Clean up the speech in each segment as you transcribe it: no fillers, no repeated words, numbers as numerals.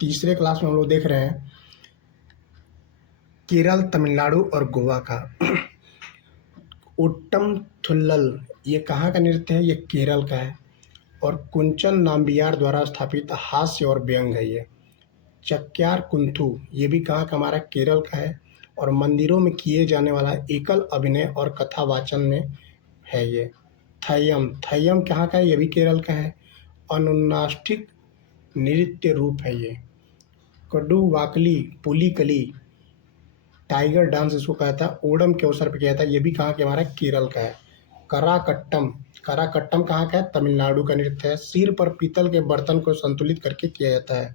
तीसरे क्लास में हम लोग देख रहे हैं केरल, तमिलनाडु और गोवा का। ओट्टम थुल्लल ये कहाँ का नृत्य है? ये केरल का है। और कुंचन नाम्बियार द्वारा स्थापित हास्य और व्यंग है ये। चक्यार कुंथु ये भी कहाँ का? हमारा केरल का है। और मंदिरों में किए जाने वाला एकल अभिनय और कथा वाचन में है ये। थयम थयम कहाँ का है? ये भी केरल का है। अनुनाष्टिक नृत्य रूप है ये। कडुवाकली, पुलिकली, टाइगर डांस इसको कहा था, ओणम के अवसर पर किया था, ये भी कहाँ के? हमारा केरल का है। कराकट्टम, कराकट्टम कहाँ का है? तमिलनाडु का नृत्य है। सिर पर पीतल के बर्तन को संतुलित करके किया जाता है।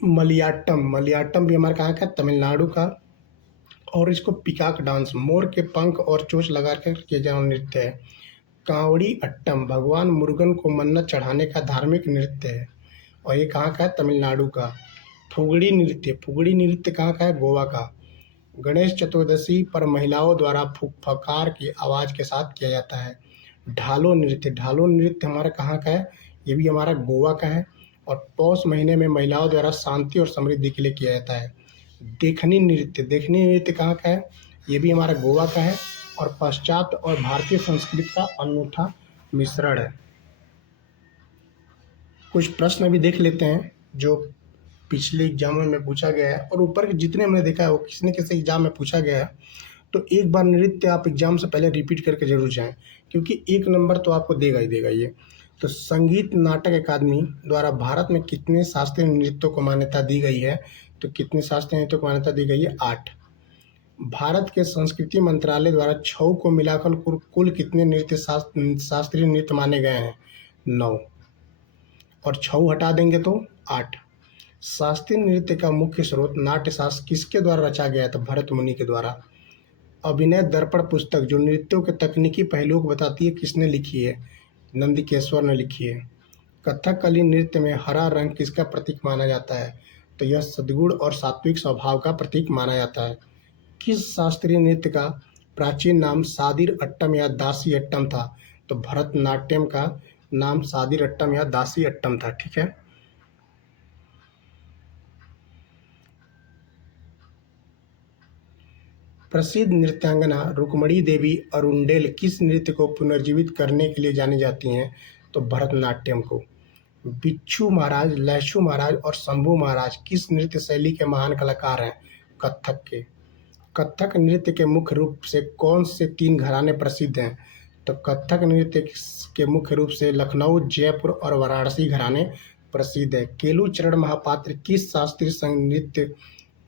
मलियाट्टम, मलियाट्टम भी हमारे कहाँ का? तमिलनाडु का। और इसको पिकाक डांस, मोर के पंख और चोंच लगा कर किया जाने वाला नृत्य है। कांवड़ी अट्टम भगवान मुरुगन को मन्नत चढ़ाने का धार्मिक नृत्य है और ये कहाँ का है? तमिलनाडु का। फुगड़ी नृत्य, फुगड़ी नृत्य कहाँ का है? गोवा का। गणेश चतुर्दशी पर महिलाओं द्वारा फुफकार की आवाज़ के साथ किया जाता है। ढालो नृत्य, ढालो नृत्य हमारा कहाँ का है? ये भी हमारा गोवा का है। और पौष महीने में महिलाओं द्वारा शांति और समृद्धि के लिए किया जाता है। देखनी नृत्य, देखनी नृत्य कहाँ का है? ये भी हमारा गोवा का है और पाश्चात्य और भारतीय संस्कृति का अनूठा मिश्रण है। कुछ प्रश्न भी देख लेते हैं जो पिछले एग्जामों में पूछा गया है और ऊपर के जितने हमने देखा है वो किसी न किसी एग्जाम में पूछा गया है। तो एक बार नृत्य आप एग्जाम से पहले रिपीट करके जरूर जाएं क्योंकि 1 नंबर तो आपको देगा ही देगा ये। तो संगीत नाटक अकादमी द्वारा भारत में कितने शास्त्रीय नृत्यों को मान्यता दी गई है? तो कितने शास्त्रीय नृत्यों को मान्यता दी गई है? 8। भारत के संस्कृति मंत्रालय द्वारा छऊ को मिलाकर कुल कितने शास्त्रीय नृत्य माने गए हैं? 9। और छऊ हटा देंगे तो 8। शास्त्रीय नृत्य का मुख्य स्रोत नाट्य शास्त्र किसके द्वारा रचा गया था? भरत मुनि के द्वारा। अभिनय दर्पण पुस्तक जो नृत्यों के तकनीकी पहलुओं को बताती है किसने लिखी है? नंदिकेश्वर ने लिखी है। कथकली नृत्य में हरा रंग किसका प्रतीक माना जाता है? तो यह सद्गुण और सात्विक स्वभाव का प्रतीक माना जाता है। किस शास्त्रीय नृत्य का प्राचीन नाम सादिर अट्टम या दासी अट्टम था? तो भरतनाट्यम का नाम सादिर अट्टम या दासी अट्टम था। ठीक है। प्रसिद्ध नृत्यांगना रुक्मणी देवी अरुंडेल किस नृत्य को पुनर्जीवित करने के लिए जानी जाती हैं? तो भरतनाट्यम को। बिच्छू महाराज, लहसू महाराज और शंभू महाराज किस नृत्य शैली के महान कलाकार हैं? कथक के। कथक नृत्य के मुख्य रूप से कौन से 3 घराने प्रसिद्ध हैं? तो कथक नृत्य के मुख्य रूप से लखनऊ, जयपुर और वाराणसी घराने प्रसिद्ध है। केलुचरण महापात्र किस शास्त्रीय नृत्य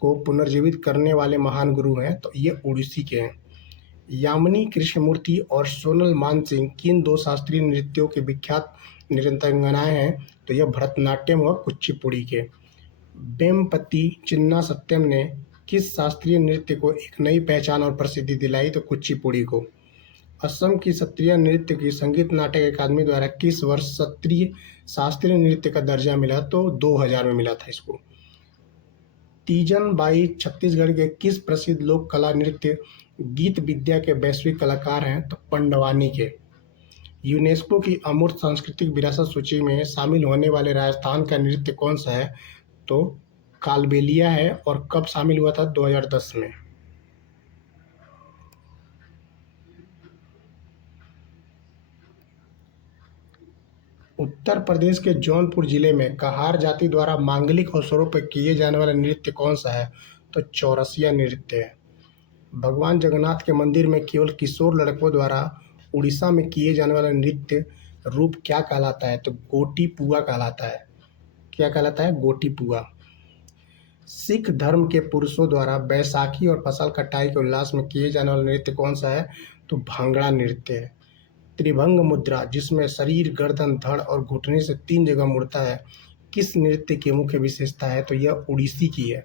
को पुनर्जीवित करने वाले महान गुरु हैं? तो ये उड़ीसी के हैं। यामिनी कृष्णमूर्ति और सोनल मानसिंह किन 2 शास्त्रीय नृत्यों के विख्यात नृत्यांगनाएं हैं? तो यह भरतनाट्यम व कुचिपुड़ी के। वेम्पति चिन्ना सत्यम ने किस शास्त्रीय नृत्य को एक नई पहचान और प्रसिद्धि दिलाई? तो कुचिपुड़ी को। असम की क्षत्रिय नृत्य की संगीत नाटक अकादमी द्वारा किस वर्ष क्षत्रिय शास्त्रीय नृत्य का दर्जा मिला? तो 2000 में मिला था इसको। तीजन बाई छत्तीसगढ़ के किस प्रसिद्ध लोक कला नृत्य गीत विद्या के वैश्विक कलाकार हैं? तो पंडवानी के। यूनेस्को की अमूर्त सांस्कृतिक विरासत सूची में शामिल होने वाले राजस्थान का नृत्य कौन सा है? तो कालबेलिया है। और कब शामिल हुआ था? 2010 में। उत्तर प्रदेश के जौनपुर जिले में कहार जाति द्वारा मांगलिक अवसरों पर किए जाने वाला नृत्य कौन सा है? तो चौरसिया नृत्य है। भगवान जगन्नाथ के मंदिर में केवल किशोर लड़कों द्वारा उड़ीसा में किए जाने वाला नृत्य रूप क्या कहलाता है? तो गोटी पुआ कहलाता है। क्या कहलाता है? गोटी पुआ। सिख धर्म के पुरुषों द्वारा बैसाखी और फसल कटाई के उल्लास में किए जाने वाला नृत्य कौन सा है? तो भांगड़ा नृत्य है। त्रिभंग मुद्रा जिसमें शरीर, गर्दन, धड़ और घुटने से 3 जगह मुड़ता है किस नृत्य की मुख्य विशेषता है? तो यह उड़ीसी की है।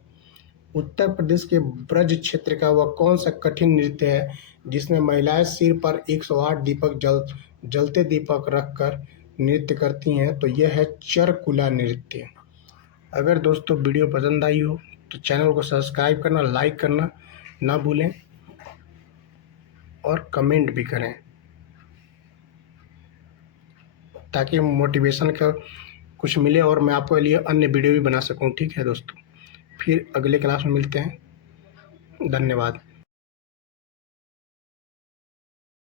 उत्तर प्रदेश के ब्रज क्षेत्र का वह कौन सा कठिन नृत्य है जिसमें महिलाएं सिर पर 108 जलते दीपक रखकर नृत्य करती हैं? तो यह है चरकुला नृत्य। अगर दोस्तों वीडियो पसंद आई हो तो चैनल को सब्सक्राइब करना, लाइक करना ना भूलें और कमेंट भी करें ताकि मोटिवेशन का कुछ मिले और मैं आपके लिए अन्य वीडियो भी बना सकूँ। ठीक है दोस्तों, फिर अगले क्लास में मिलते हैं। धन्यवाद।